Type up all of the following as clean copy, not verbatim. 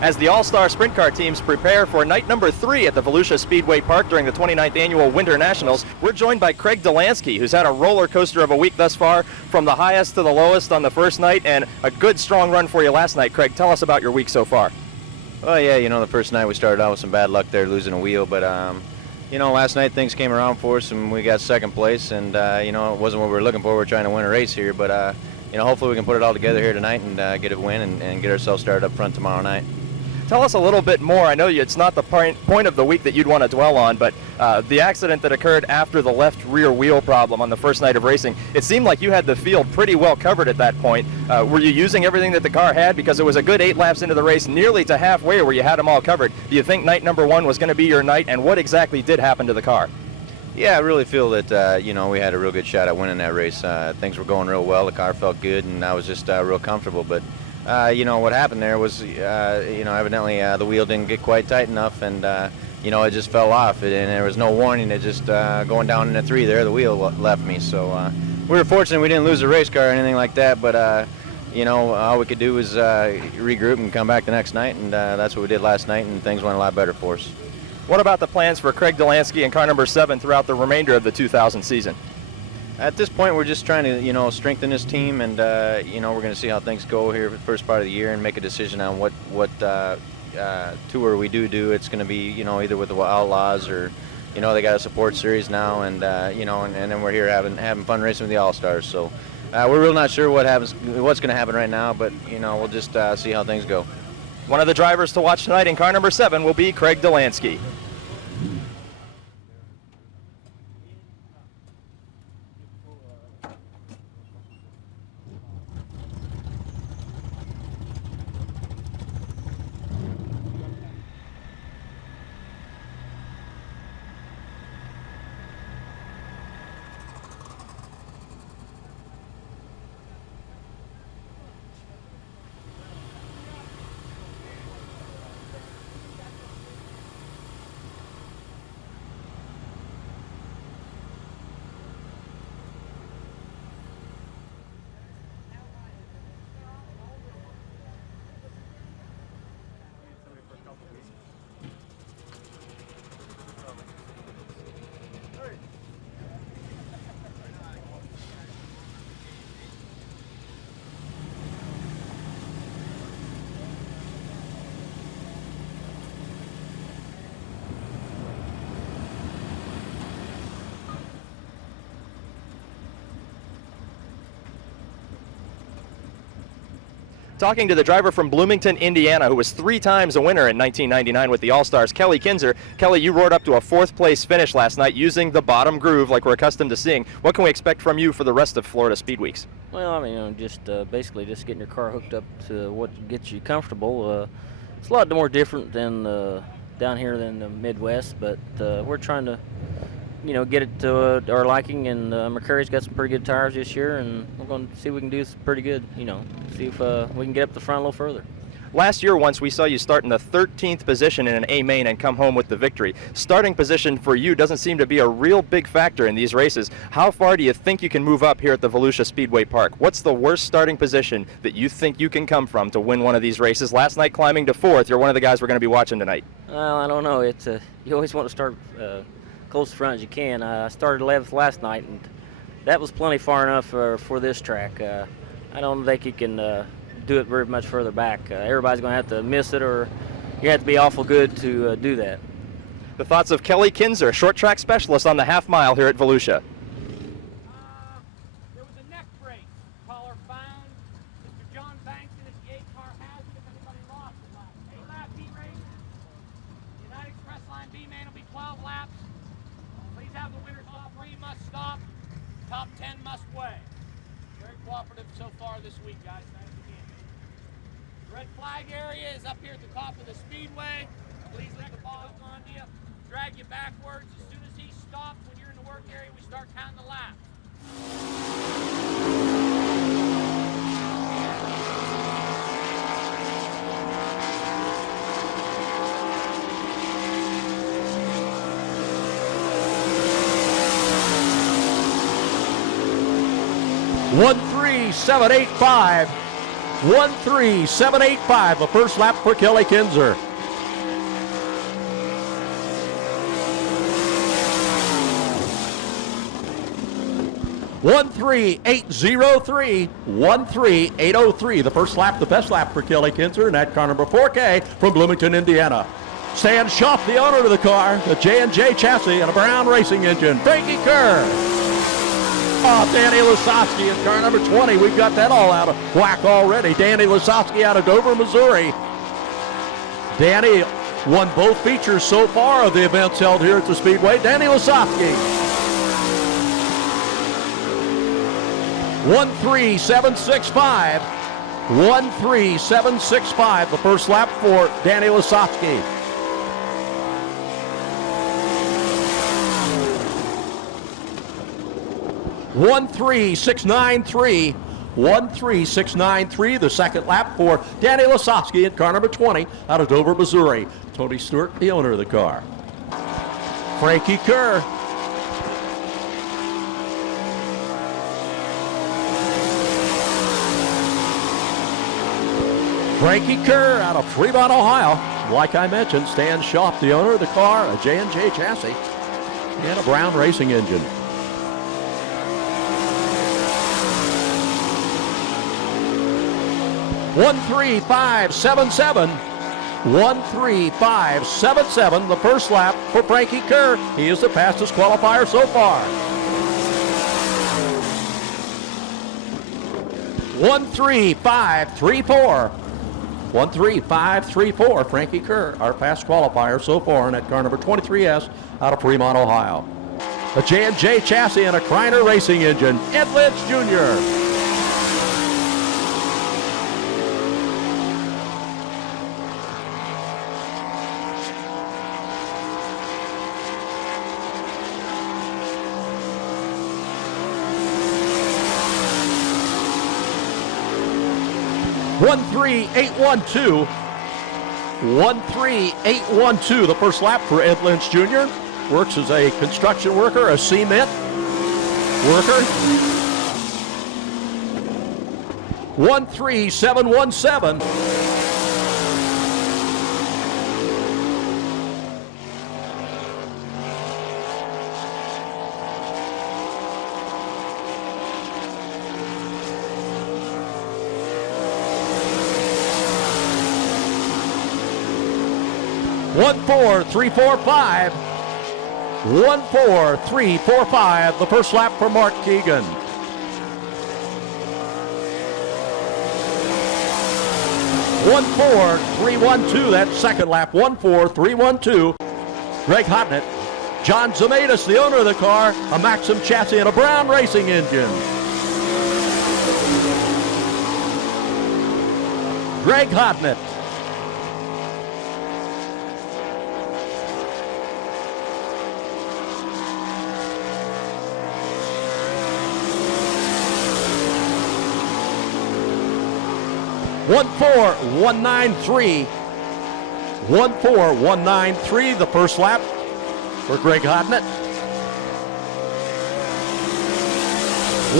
As the All-Star Sprint Car teams prepare for night number 3 at the Volusia Speedway Park during the 29th Annual Winter Nationals, we're joined by Craig Delansky, who's had a roller coaster of a week thus far, from the highest to the lowest on the first night, and a good strong run for you last night. Craig, tell us about your week so far. Well, yeah, the first night we started out with some bad luck there, losing a wheel, but last night things came around for us and we got second place, and it wasn't what we were looking for. We're trying to win a race here, but hopefully we can put it all together here tonight and get a win and get ourselves started up front tomorrow night. Tell us a little bit more. I know it's not the point of the week that you'd want to dwell on, but the accident that occurred after the left rear wheel problem on the first night of racing, it seemed like you had the field pretty well covered at that point. Were you using everything that the car had? Because it was a good 8 laps into the race, nearly to halfway where you had them all covered. Do you think night number 1 was going to be your night, and what exactly did happen to the car? Yeah, I really feel that, we had a real good shot at winning that race. Things were going real well. The car felt good, and I was just real comfortable. But what happened there was, evidently the wheel didn't get quite tight enough, and, it just fell off. And there was no warning. It just, going down into 3 there, the wheel left me. So we were fortunate we didn't lose a race car or anything like that, but, all we could do was regroup and come back the next night, and that's what we did last night, and things went a lot better for us. What about the plans for Craig Delansky and car number 7 throughout the remainder of the 2000 season? At this point, we're just trying to, strengthen this team, and we're going to see how things go here for the first part of the year and make a decision on what tour we do. It's going to be, either with the Outlaws or, they got a support series now, and and then we're here having fun racing with the All-Stars. So we're really not sure what's going to happen right now, but we'll just see how things go. One of the drivers to watch tonight in car number 7 will be Craig Delansky. Talking to the driver from Bloomington, Indiana, who was 3 times a winner in 1999 with the All-Stars, Kelly Kinzer. Kelly, you roared up to a 4th place finish last night using the bottom groove like we're accustomed to seeing. What can we expect from you for the rest of Florida Speed Weeks? Well, just basically just getting your car hooked up to what gets you comfortable. It's a lot more different than down here than the Midwest, but we're trying to get it to our liking, and McCurry's got some pretty good tires this year, and we're going to see if we can do pretty good, see if we can get up the front a little further. Last year, once we saw you start in the 13th position in an A main and come home with the victory. Starting position for you doesn't seem to be a real big factor in these races. How far do you think you can move up here at the Volusia Speedway Park? What's the worst starting position that you think you can come from to win one of these races? Last night, climbing to 4th, you're one of the guys we're going to be watching tonight. Well, I don't know. It's you always want to start close to front as you can. I started 11th last night, and that was plenty far enough for this track. I don't think you can do it very much further back. Everybody's going to have to miss it, or you have to be awful good to do that. The thoughts of Kelly Kinzer, short track specialist on the half mile here at Volusia. There was a neck break. Caller found. Mr. John Banks in his gate car has it. If anybody lost it last 8-lap heat race. United Express Line B main will be 12 laps. Please have the winners off. 3 must stop. Top 10 must weigh. Very cooperative so far this week, guys. Thanks again. The red flag area is up here at the top of the speedway. Please leave the ball on to you. Drag you backwards. As soon as he stops, when you're in the work area, we start counting the laps. One, 3, 7, 8, 5. 1-3-7-8-5, the first lap for Kelly Kinzer. One 3-8-0-3, 1-3-8-0-3. The first lap, the best lap for Kelly Kinzer, and that car number 4K from Bloomington, Indiana. Stan Schaff, the owner of the car, the J&J chassis and a Brown racing engine. Frankie Kerr. Oh, Danny Lasowski in car number 20. We've got that all out of whack already. Danny Lasowski out of Dover, Missouri. Danny won both features so far of the events held here at the Speedway. Danny Lasowski. 1-3-7-6-5. 1-3-7-6-5. The first lap for Danny Lasowski. One 3-6-9-3. 1-3-6-9-3. The second lap for Danny Lasowski in car number 20 out of Dover, Missouri. Tony Stewart, the owner of the car. Frankie Kerr. Frankie Kerr out of Fremont, Ohio. Like I mentioned, Stan Schaff, the owner of the car, a J&J chassis, and a Brown racing engine. One 3-5-7-7. 1-3-5-7-7. The first lap for Frankie Kerr. He is the fastest qualifier so far. 1-3-5-3-4. 1-3-5-3-4. Frankie Kerr, our fast qualifier so far in that car number 23S out of Fremont, Ohio. A J&J chassis and a Kreiner racing engine. Ed Lynch Jr. One 3-8-1-2. 1-3-8-1-2. The first lap for Ed Lynch Jr. Works as a construction worker, a cement worker. 1-3-7-1-7. One 4-3-4-5. 1-4-3-4-5. The first lap for Mark Keegan. 1-4-3-1-2. That second lap. 1-4-3-1-2. Greg Hotnett. John Zamatis, the owner of the car, a Maxim chassis and a Brown racing engine. Greg Hotnett. One 4-1-9-3. 1-4-1-9-3. The first lap for Greg Hodnett.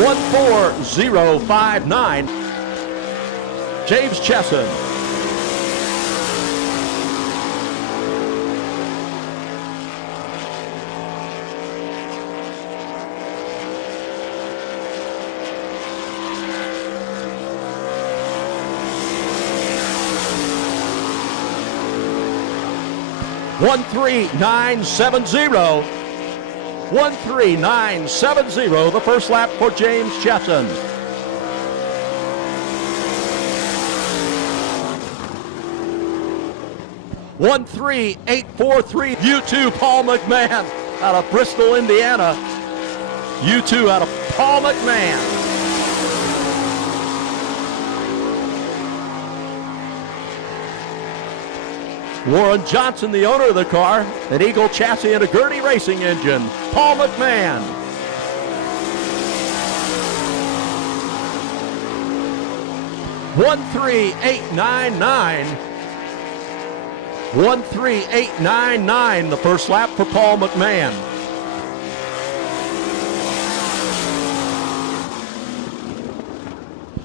1-4-0-5-9. James Chesson. One 1-3-9-7-0. 1-3-9-7-0. The first lap for James Chesson. One 3-8-4-3. U2 Paul McMahon out of Bristol, Indiana. U2 out of Paul McMahon. Warren Johnson, the owner of the car, an Eagle chassis and a Gurney racing engine. Paul McMahon. One 1-3-8-9-9. 1-3-8-9-9. The first lap for Paul McMahon.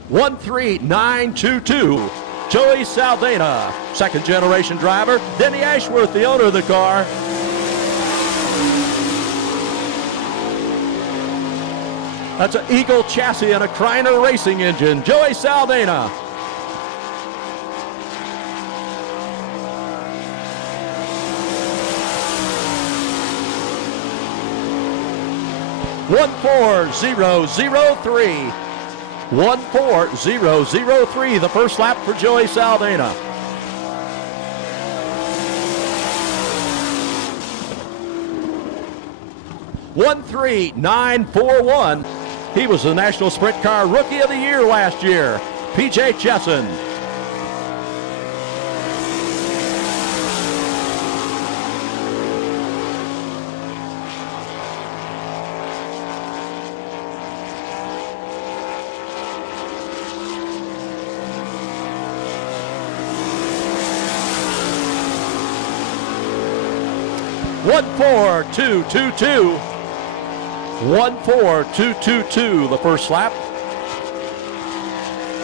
13922. Joey Saldana, second generation driver. Denny Ashworth, the owner of the car. That's an Eagle chassis and a Kreiner racing engine. Joey Saldana. One 14003. 14003, the first lap for Joey Saldana. One 13941. He was the National Sprint Car Rookie of the Year last year. PJ Chesson. One 14222. 14222, the first lap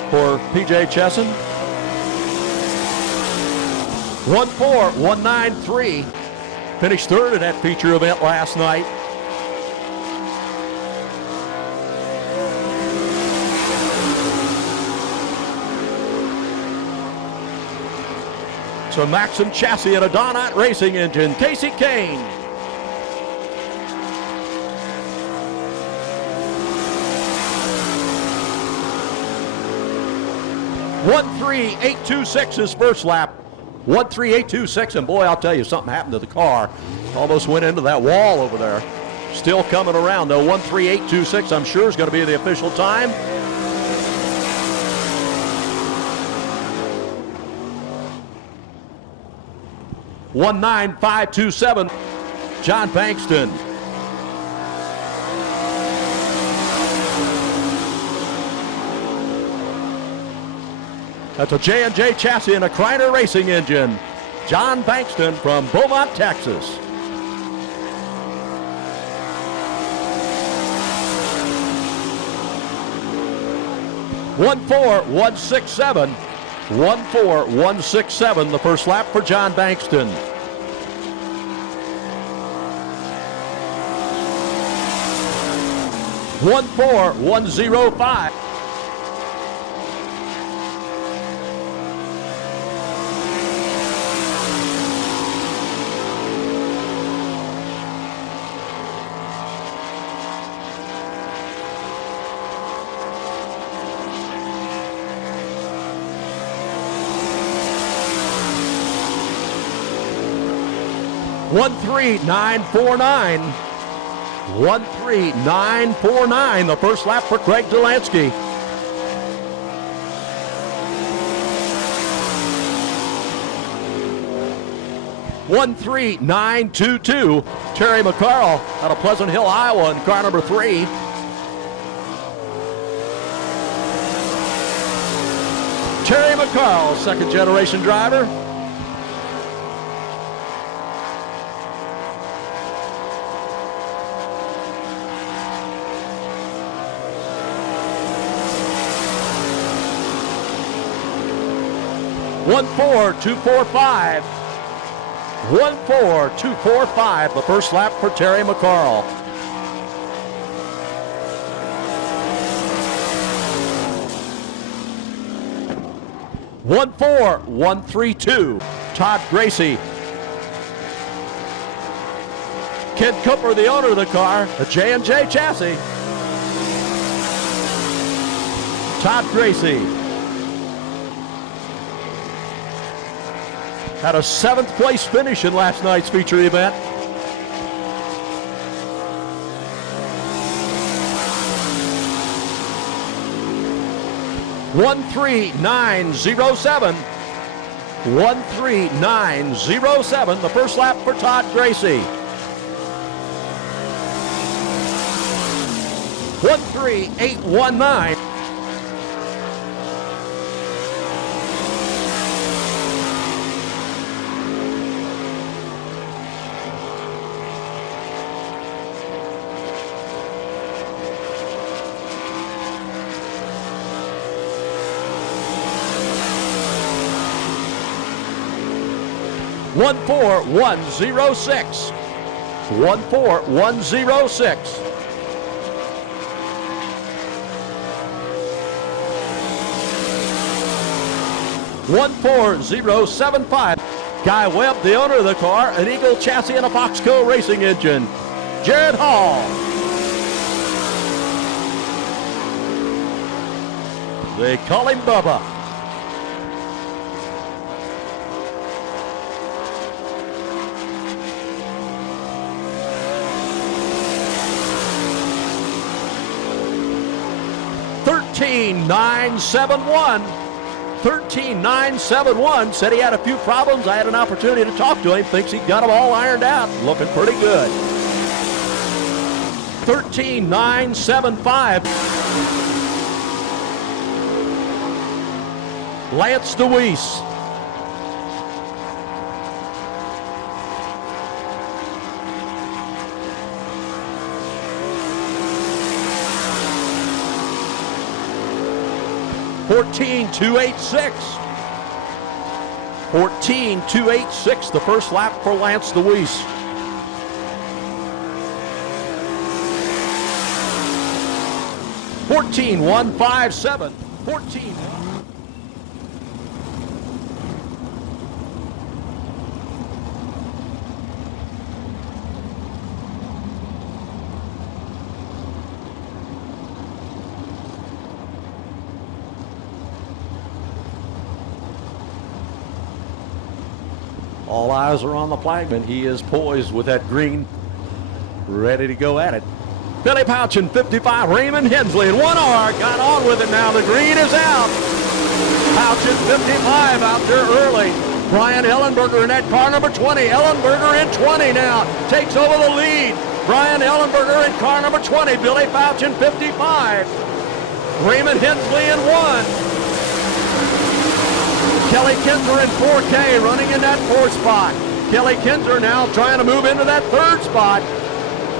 for PJ Chesson. 14193. Finished third in that feature event last night. So Maxim chassis and a Donat racing engine. Casey Kane. One 13826 his first lap. 13826, and boy, I'll tell you, something happened to the car. Almost went into that wall over there. Still coming around though. 13826, I'm sure, is going to be the official time. One 19527, John Bankston. That's a J&J chassis and a Kreiner racing engine. John Bankston from Beaumont, Texas. One 14167. 14167, the first lap for John Bankston. One 14105. One 13949. 13949, the first lap for Craig Delansky. One 13922, Terry McCarl out of Pleasant Hill, Iowa, in car number 3. Terry McCarl, second generation driver. One 14245. 14245, the first lap for Terry McCarl. One 14132, Todd Gracie. Ken Cooper, the owner of the car, a J&J chassis. Todd Gracie. Had a 7th place finish in last night's feature event. One 13907. 13907, the first lap for Todd Gracie. 13819. 14106. 14106. $14075. Guy Webb, the owner of the car, an Eagle chassis and a Foxco racing engine. Jared Hall. They call him Bubba. $13,971. 13,971. Said he had a few problems. I had an opportunity to talk to him. Thinks he got them all ironed out. Looking pretty good. 13,975. Lance DeWeese. $14,286. 14,286, the first lap for Lance DeWeese. $14,157. 14. All eyes are on the flagman. He is poised with that green, ready to go at it. Billy Pouch in 55, Raymond Hensley in 1R, got on with it now. The green is out. Pouch in 55 out there early. Brian Ellenberger in that car number 20. Ellenberger in 20 now, takes over the lead. Brian Ellenberger in car number 20. Billy Pouch in 55. Raymond Hensley in 1. Kelly Kinzer in 4K running in that 4th spot. Kelly Kinzer now trying to move into that 3rd spot.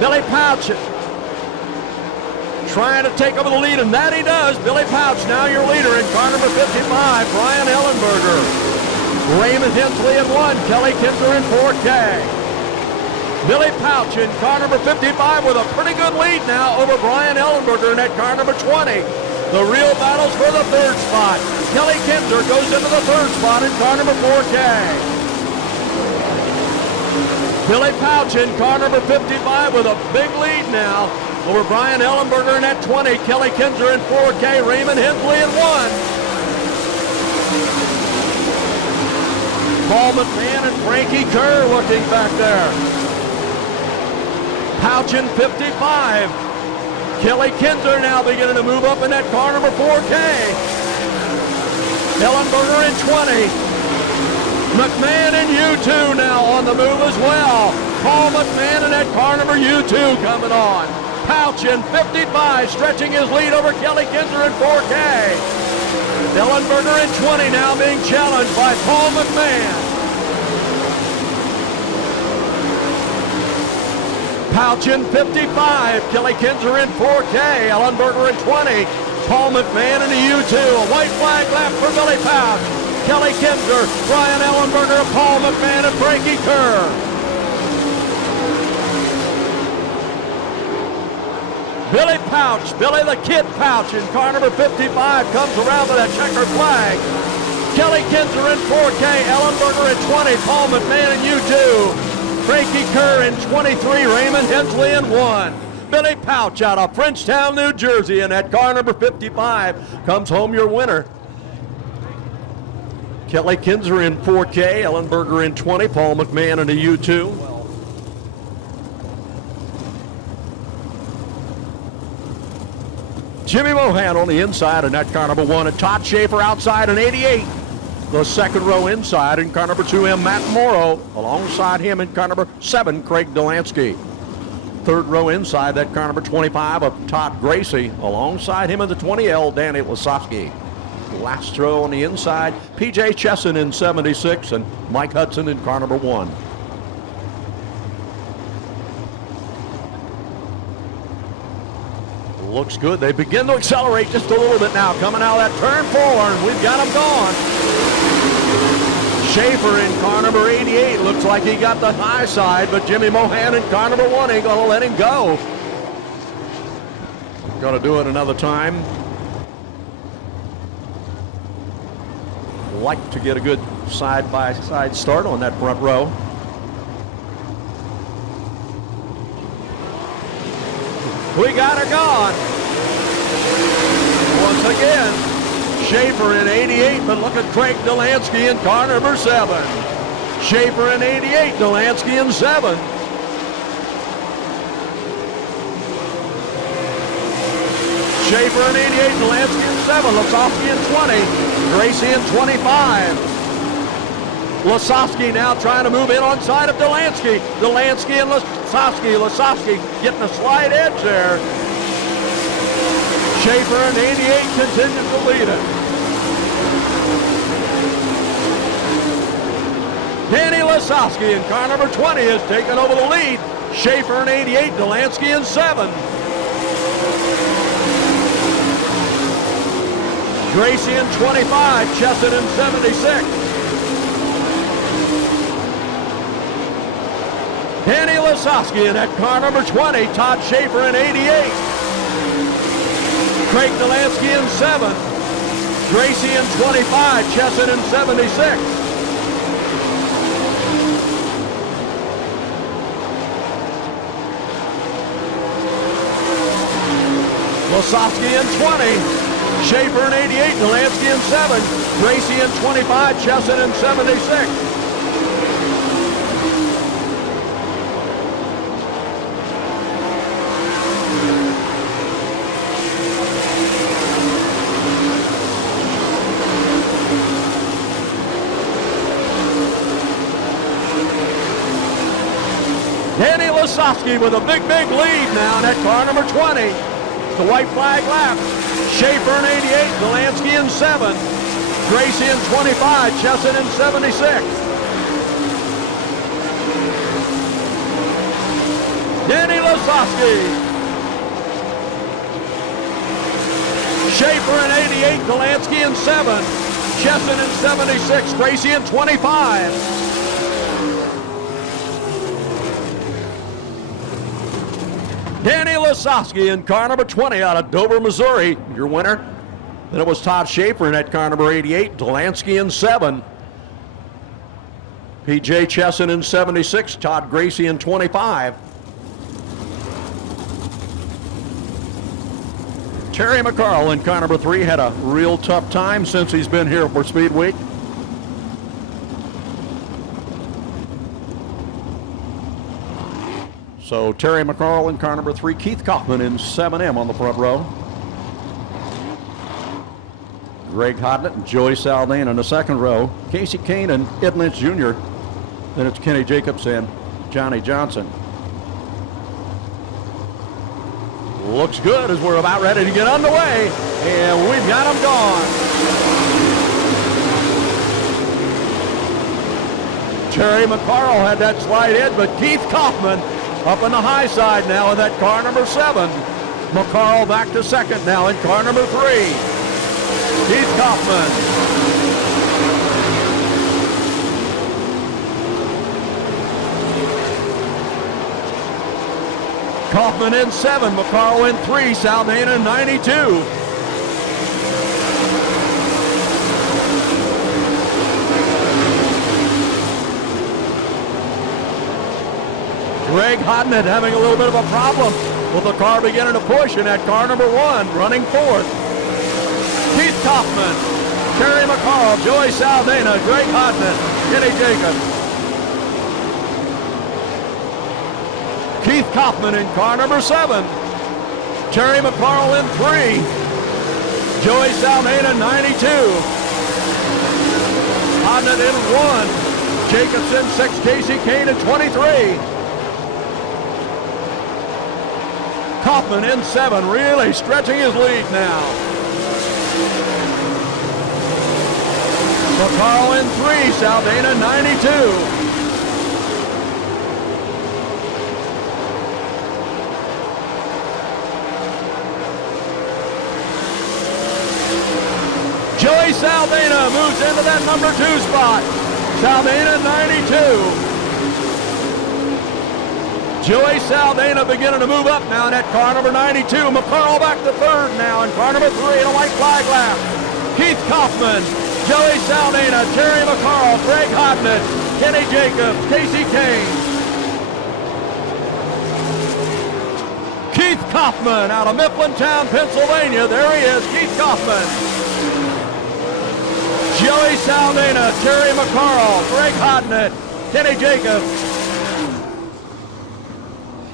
Billy Pouch trying to take over the lead, and that he does. Billy Pouch now your leader in car number 55, Brian Ellenberger. Raymond Hensley in 1, Kelly Kinzer in 4K. Billy Pouch in car number 55 with a pretty good lead now over Brian Ellenberger in that car number 20. The real battles for the 3rd spot. Kelly Kinzer goes into the 3rd spot in car number 4K. Billy Pouch in car number 55 with a big lead now over Brian Ellenberger in that 20. Kelly Kinzer in 4K. Raymond Hensley in 1. Paul McMahon and Frankie Kerr looking back there. Pouch in 55. Kelly Kinzer now beginning to move up in that car number 4K. Ellenberger in 20. McMahon in U2 now on the move as well. Paul McMahon in that car number U2 coming on. Pouch in 55 stretching his lead over Kelly Kinzer in 4K. Ellenberger in 20 now being challenged by Paul McMahon. Pouch in 55, Kelly Kinzer in 4K, Ellenberger in 20, Paul McMahon in the U2, a white flag lap for Billy Pouch, Kelly Kinzer, Brian Ellenberger, Paul McMahon, and Frankie Kerr. Billy Pouch, Billy the Kid Pouch in car number 55 comes around with that checkered flag. Kelly Kinzer in 4K, Ellenberger in 20, Paul McMahon in U2. Frankie Kerr in 23, Raymond Hensley in 1. Billy Pouch out of Frenchtown, New Jersey in that car number 55 comes home your winner. Kelly Kinzer in 4K, Ellenberger in 20, Paul McMahon in a U2. Jimmy Mohan on the inside in that car number 1, and Todd Schaefer outside in 88. The 2nd row inside in car number 2M, Matt Morrow. Alongside him in car number 7, Craig Delansky. 3rd row inside, that car number 25 of Todd Gracie. Alongside him in the 20L, Danny Lasowski. Last row on the inside, PJ Chesson in 76 and Mike Hudson in car number 1. Looks good. They begin to accelerate just a little bit now. Coming out of that turn 4, and we've got them gone. Schaefer in car number 88. Looks like he got the high side, but Jimmy Mohan in car number 1 ain't going to let him go. Going to do it another time. Like to get a good side-by-side start on that front row. We got her gone. Once again. Schaefer in 88, but look at Craig Delansky in car number 7. Schaefer in 88, Delansky in 7. Schaefer in 88, Delansky in 7. Lasowski in 20. Gracie in 25. Lasowski now trying to move in on side of Delansky. Delansky and Lasowski. Lasowski getting a slight edge there. Schaefer in 88 continues to lead it. Danny Lasowski in car number 20 has taken over the lead. Schaefer in 88, Delansky in 7. Gracie in 25, Chesson in 76. Danny Lasowski in that car number 20, Todd Schaefer in 88. Craig Delansky in 7. Gracie in 25, Chesson in 76. Lasowski in 20. Schaefer in 88, Delansky in 7. Gracie in 25, Chesson in 76. Danny Lasowski with a big lead now in that car number 20. The white flag lap. Schaefer in 88, Delansky in 7. Gracie in 25, Chesson in 76. Danny Lasowski. Schaefer in 88, Delansky in 7. Chesson in 76, Gracie in 25. Danny Lasowski in car number 20 out of Dover, Missouri, your winner. Then it was Todd Schaefer in that car number 88, Delansky in 7. P.J. Chesson in 76, Todd Gracie in 25. Terry McCarl in car number 3 had a real tough time since he's been here for Speedweek. So Terry McCarl in car number 3, Keith Kaufman in 7M on the front row. Greg Hodnett and Joey Saldana in the second row. Casey Kane and Ed Lynch Jr. Then it's Kenny Jacobs and Johnny Johnson. Looks good as we're about ready to get underway. And we've got them gone. Terry McCarl had that slide in, but Keith Kaufman up on the high side now in that car number 7. McCarl back to second now in car number 3. Keith Kaufman. Kaufman in 7, McCarl in 3, Saldana in 92. Greg Hodnett having a little bit of a problem with the car beginning to push in that car number 1, running fourth. Keith Kaufman, Terry McCarl, Joey Saldana, Greg Hodnett, Kenny Jacobs. Keith Kaufman in car number 7. Terry McCarl in 3. Joey Saldana 92. Hodnett in 1. Jacobs in 6. Casey Kane in 23. Kaufman in 7, really stretching his lead now. McCarl in 3, Saldana 92. Joey Saldana moves into that number 2 spot. Saldana, 92. Joey Saldana beginning to move up now in that car number 92. McCarl back to third now in car number 3 in a white flag lap. Keith Kaufman, Joey Saldana, Terry McCarl, Greg Hodnett, Kenny Jacobs, Casey Kane. Keith Kaufman out of Mifflintown, Pennsylvania. There he is, Keith Kaufman. Joey Saldana, Terry McCarl, Greg Hodnett, Kenny Jacobs.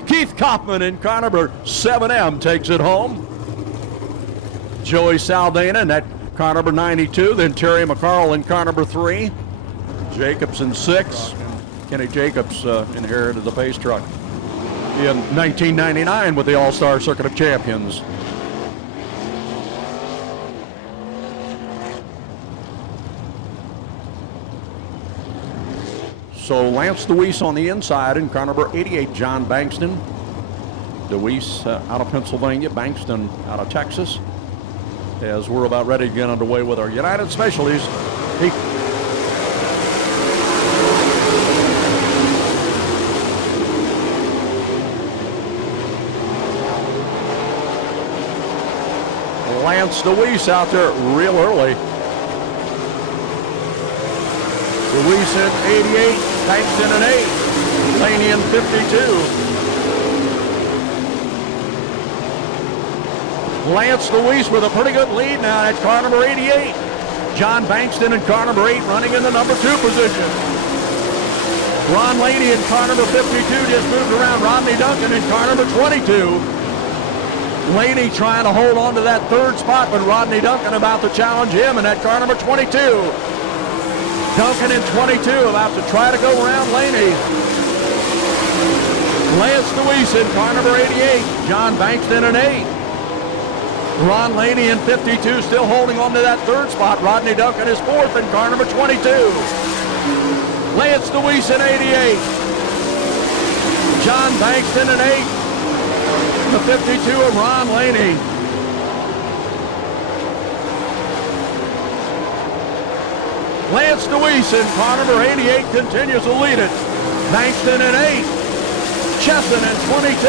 Keith Kaufman in car number 7M takes it home. Joey Saldana in that car number 92. Then Terry McCarl in car number 3. Jacobs in 6. Kenny Jacobs inherited the pace truck in 1999 with the All-Star Circuit of Champions. So Lance DeWeese on the inside in car number 88, John Bankston. DeWeese out of Pennsylvania, Bankston out of Texas. As we're about ready to get underway with our United Specialties. Lance DeWeese out there real early. DeWeese in 88, Bankston in 8, Laney in 52. Lance DeWeese with a pretty good lead now at car number 88. John Bankston in car number 8 running in the number 2 position. Ron Laney in car number 52 just moved around Rodney Duncan in car number 22. Laney trying to hold on to that 3rd spot, but Rodney Duncan about to challenge him in that car number 22. Duncan in 22 about to try to go around Laney. Lance DeWeese in car number 88. John Bankston in 8. Ron Laney in 52 still holding on to that 3rd spot. Rodney Duncan is 4th in car number 22. Lance DeWeese in 88. John Bankston in 8. The 52 of Ron Laney. Lance DeWeese in car number 88 continues to lead it. Bankston in 8. Chesson in 22.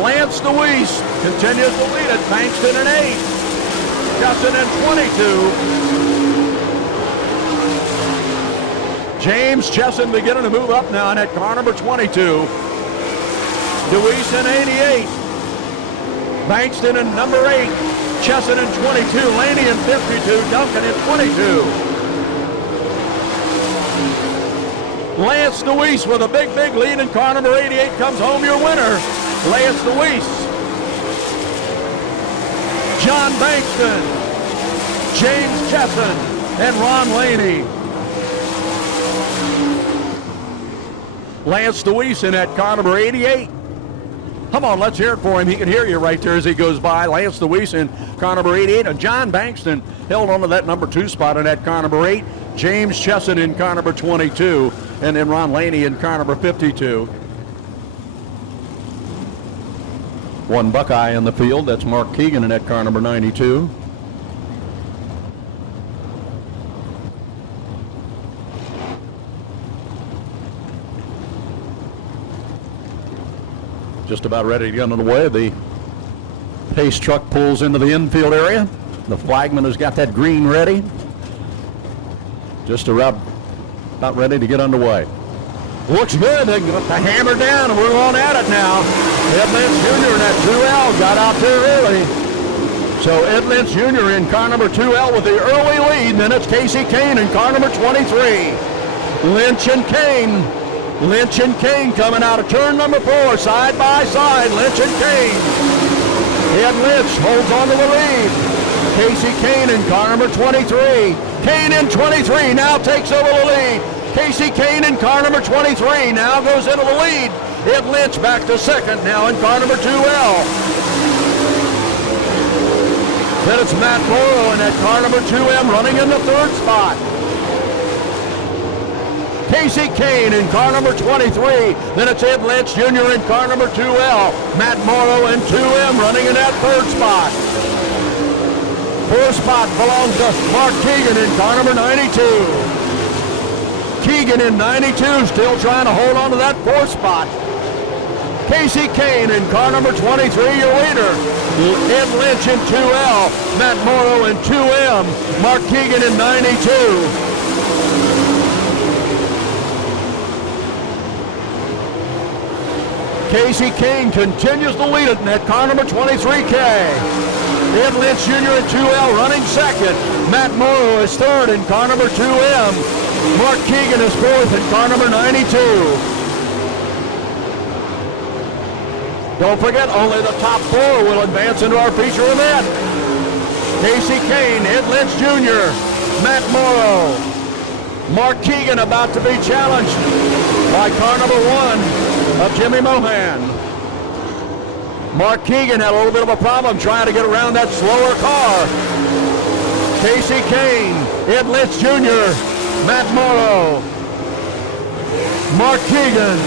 Lance DeWeese continues to lead it. Bankston in 8. Chesson in 22. James Chesson beginning to move up now in at car number 22. DeWeese in 88. Bankston in number 8. Chesson in 22. Laney in 52. Duncan in 22. Lance DeWeese with a big lead in car number 88 comes home your winner. Lance DeWeese. John Bankston, James Chesson, and Ron Laney. Lance DeWeese in at car number 88. Come on, let's hear it for him. He can hear you right there as he goes by. Lance DeWeese in car number 88. And John Bankston held on to that number 2 spot in that car number 8. James Chesson in car number 22. And then Ron Laney in car number 52. One Buckeye in the field. That's Mark Keegan in that car number 92. Just about ready to get underway. The pace truck pulls into the infield area. The flagman has got that green ready. Just about ready to get underway. Looks good. They got the hammer down, and we're on at it now. Ed Lynch Jr. in that 2L got out there early. So Ed Lynch Jr. in car number 2L with the early lead. Then it's Casey Kane in car number 23. Lynch and Kane. Lynch and Kane coming out of turn number 4, side by side. Lynch and Kane. Ed Lynch holds on to the lead. Casey Kane in car number 23. Kane in 23 now takes over the lead. Casey Kane in car number 23 now goes into the lead. Ed Lynch back to second now in car number 2L. Then it's Matt Morrow in that car number 2M running in the 3rd spot. Casey Kane in car number 23. Then it's Ed Lynch Jr. in car number 2L. Matt Morrow in 2M running in that third spot. Fourth spot belongs to Mark Keegan in car number 92. Keegan in 92 still trying to hold on to that fourth spot. Casey Kane in car number 23, your leader. Ed Lynch in 2L. Matt Morrow in 2M. Mark Keegan in 92. Casey Kane continues to lead it in that car number 23K. Ed Lynch Jr. in 2L running second. Matt Morrow is third in car number 2M. Mark Keegan is fourth in car number 92. Don't forget, only the top four will advance into our feature event. Casey Kane, Ed Lynch Jr., Matt Morrow, Mark Keegan about to be challenged by car number 1 of Jimmy Mohan. Mark Keegan had a little bit of a problem trying to get around that slower car. Casey Kane, Ed Lynch Jr., Matt Morrow, Mark Keegan.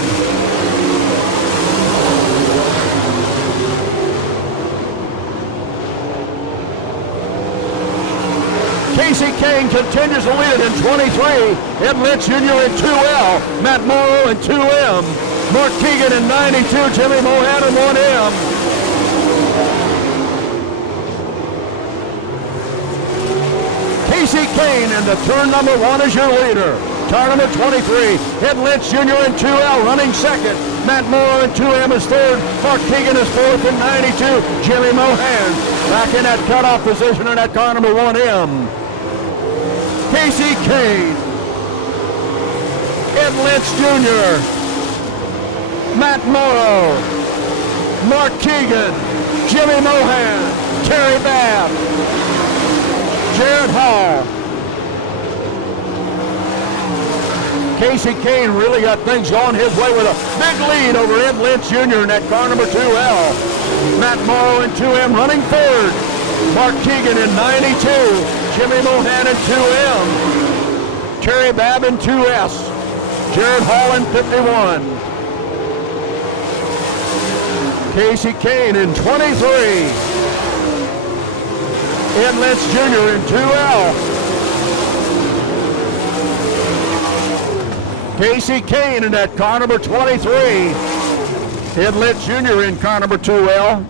Casey Kane continues to lead it in 23. Ed Lynch Jr. in 2L. Matt Morrow in 2M. Mark Keegan in 92. Jimmy Mohan in 1M. Casey Kane in the turn number 1 is your leader. Car number 23. Ed Lynch Jr. in 2L running second. Matt Morrow in 2M is third. Mark Keegan is fourth in 92. Jimmy Mohan back in that cutoff position in that car number 1M. Casey Kane, Ed Lynch Jr., Matt Morrow, Mark Keegan, Jimmy Mohan, Terry Babb, Jared Hall. Casey Kane really got things going his way with a big lead over Ed Lynch Jr. in that car number 2L. Matt Morrow in 2M running third. Mark Keegan in 92. Jimmy Mohan in 2M. Terry Babb in 2S. Jared Hall in 51. Casey Kane in 23. Ed Lynch Jr. in 2L. Casey Kane in that car number 23. Ed Lynch Jr. in car number 2L.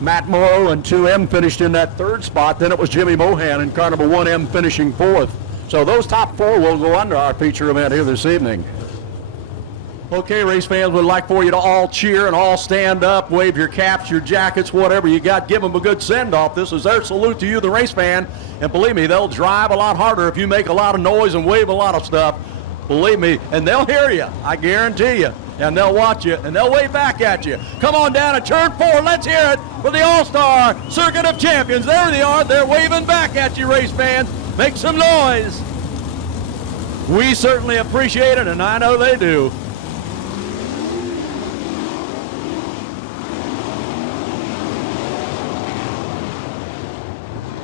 Matt Morrow and 2M finished in that third spot. Then it was Jimmy Mohan in car number 1M finishing fourth. So those top four will go under our feature event here this evening. Okay, race fans, we'd like for you to all cheer and all stand up, wave your caps, your jackets, whatever you got. Give them a good send-off. This is their salute to you, the race fan. And believe me, they'll drive a lot harder if you make a lot of noise and wave a lot of stuff. Believe me, and they'll hear you, I guarantee you. And they'll watch you, and they'll wave back at you. Come on down to turn 4. Let's hear it for the All-Star Circuit of Champions. There they are. They're waving back at you, race fans. Make some noise. We certainly appreciate it, and I know they do.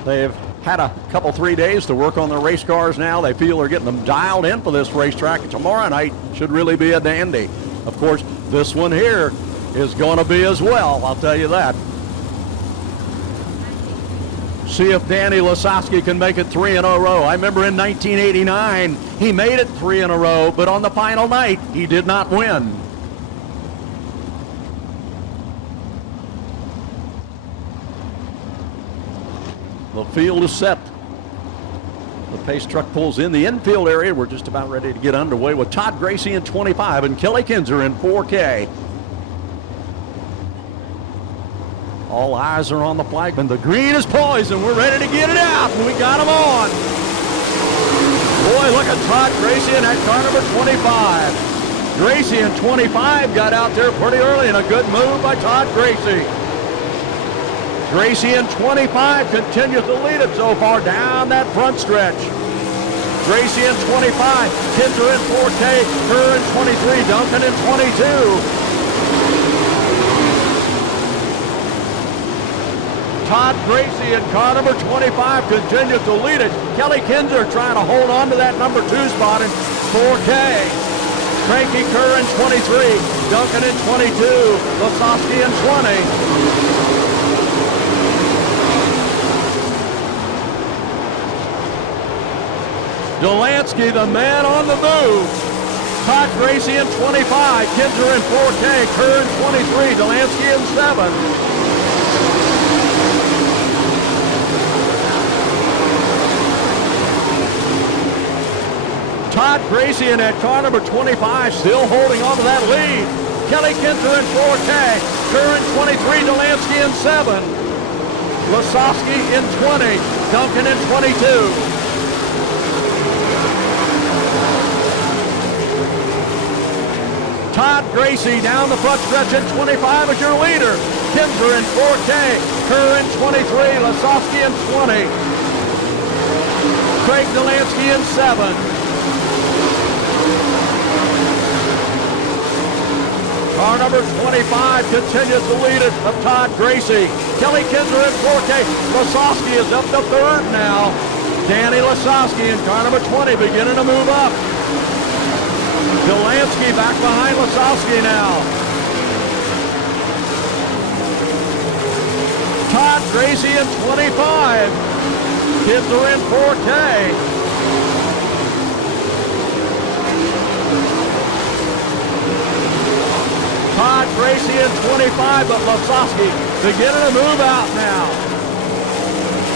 They've had a couple, 3 days to work on their race cars now. They feel they're getting them dialed in for this racetrack. Tomorrow night should really be a dandy. Of course, this one here is going to be as well, I'll tell you that. See if Danny Lasowski can make it 3 in a row. I remember in 1989, he made it 3 in a row, but on the final night, he did not win. The field is set. The pace truck pulls in the infield area. We're just about ready to get underway with Todd Gracie in 25 and Kelly Kinzer in 4K. All eyes are on the flagman. The green is poised and we're ready to get it out. And we got them on. Boy, look at Todd Gracie in that car number 25. Gracie in 25 got out there pretty early and a good move by Todd Gracie. Gracie in 25 continues to lead it so far down that front stretch. Gracie in 25, Kinzer in 4K, Kerr in 23, Duncan in 22. Todd Gracie in car number 25 continues to lead it. Kelly Kinzer trying to hold on to that number 2 spot in 4K. Frankie Kerr in 23, Duncan in 22, Lasowski in 20. Delansky, the man on the move. Todd Gracie in 25, Kinzer in 4K, Kerr in 23, Delansky in 7. Todd Gracie in that car number 25, still holding on to that lead. Kelly Kinzer in 4K, Kerr in 23, Delansky in 7. Lasowski in 20, Duncan in 22. Todd Gracie down the front stretch in 25 as your leader. Kinzer in 4K, Kerr in 23, Lasowski in 20. Craig Delansky in 7. Car number 25 continues to lead it of Todd Gracie. Kelly Kinzer in 4K. Lasowski is up to 3rd now. Danny Lasowski in car number 20 beginning to move up. Delansky back behind Lasowski now. Todd Gracie in 25. Kinzer in 4K. Todd Gracie in 25, but Lasowski beginning to move out now.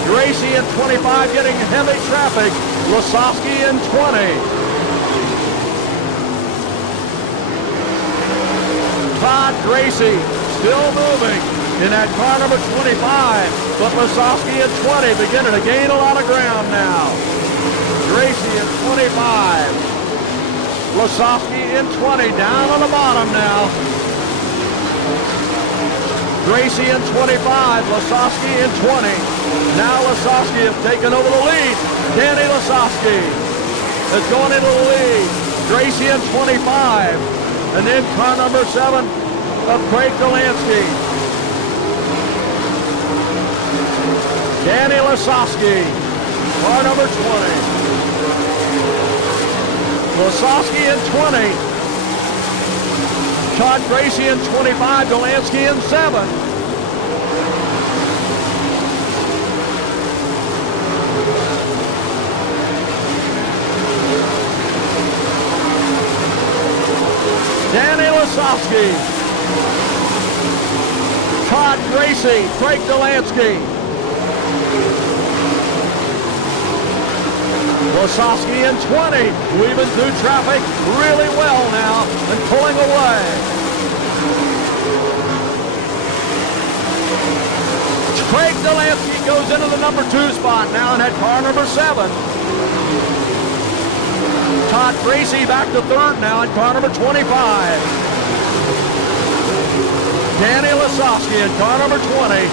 Gracie in 25 getting heavy traffic. Lasowski in 20. Todd Gracie still moving in that car number 25, but Lasowski in 20 beginning to gain a lot of ground now. Gracie in 25. Lasowski in 20, down on the bottom now. Gracie in 25, Lasowski in 20. Now Lasowski has taken over the lead. Danny Lasowski is going into the lead. Gracie in 25. And then car number 7 of Craig Delansky. Danny Lasowski, car number 20. Lasowski in 20. Todd Gracie in 25, Delansky in 7. Danny Lasowski, Todd Gracie, Craig Delansky. Lasowski in 20, weaving through traffic really well now and pulling away. Craig Delansky goes into the number 2 spot now in that car number 7. Todd Gracie back to 3rd now in car number 25. Danny Lasowski in car number 20.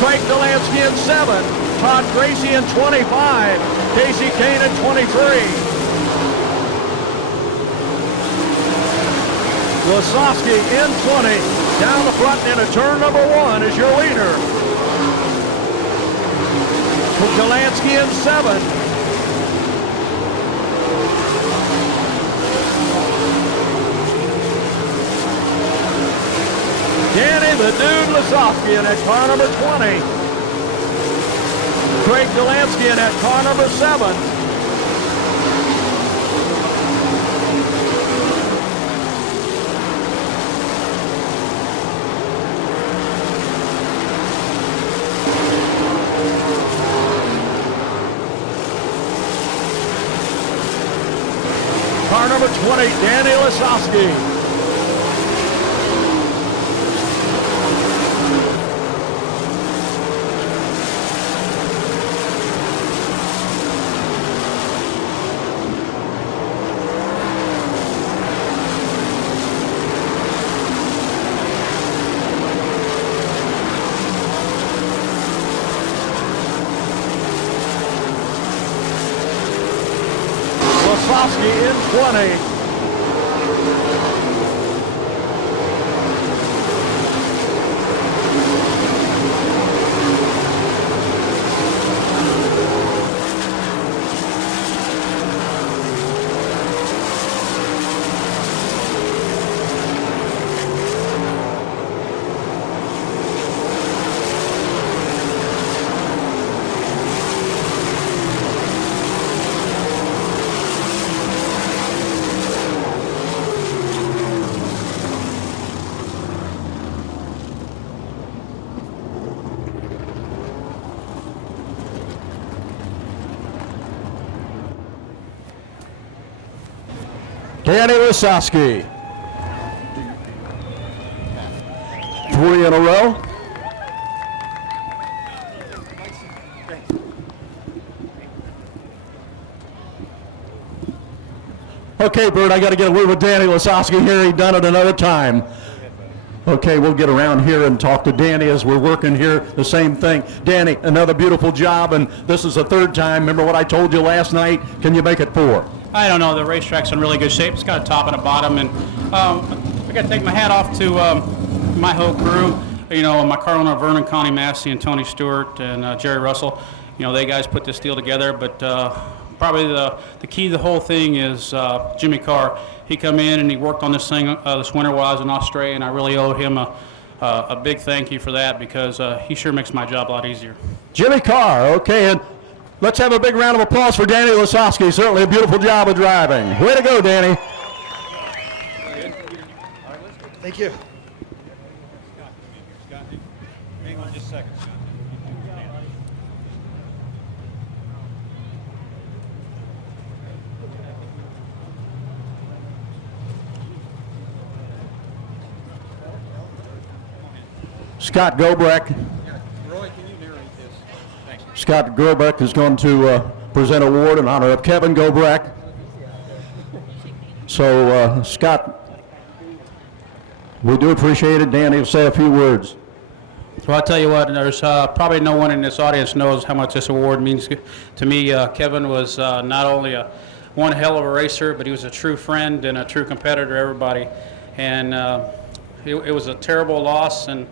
Craig Delansky in 7. Todd Gracie in 25. Casey Kane in 23. Lasowski in 20. Down the front into turn number 1 is your leader. Delansky in 7. Danny the Dude Lasowski in that car number 20. Craig Delansky in that car number 7. Car number 20, Danny Lasowski. Lasowski in 20. Danny Lisowski. 3 in a row. Okay, Bert, I got to get a word with Danny Lisowski here. He done it another time. Okay, we'll get around here and talk to Danny as we're working here. The same thing. Danny, another beautiful job, and this is the 3rd time. Remember what I told you last night? Can you make it 4? I don't know. The racetrack's in really good shape. It's got a top and a bottom, and I got to take my hat off to my whole crew. You know, my car owner, Vernon Connie Massey and Tony Stewart and Jerry Russell. You know, they guys put this deal together, but probably the key to the whole thing is Jimmy Carr. He come in and he worked on this thing this winter while I was in Australia, and I really owe him a big thank you for that, because he sure makes my job a lot easier. Jimmy Carr, okay, and let's have a big round of applause for Danny Lisowski. Certainly a beautiful job of driving. Way to go, Danny. Thank you. Hang on just a second. Scott Gobrecht. Roy, can you narrate this? Thanks. Scott Gobrecht is going to present an award in honor of Kevin Gobrecht. So, Scott, we do appreciate it. Danny will say a few words. Well, I'll tell you what, there's probably no one in this audience knows how much this award means to me. Kevin was not only one hell of a racer, but he was a true friend and a true competitor to everybody. And it was a terrible loss, and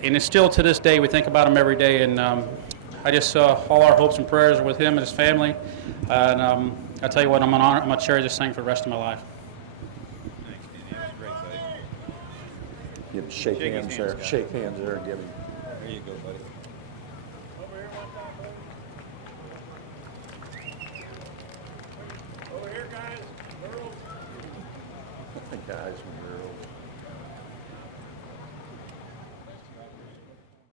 it's still to this day, we think about him every day. And I just all our hopes and prayers are with him and his family. And I tell you what, I'm going to cherish this thing for the rest of my life. Thanks, Danny. That was great, buddy. Give him shake hands there. Scott. Shake hands there. Give him. There you go, buddy. Guys and girls.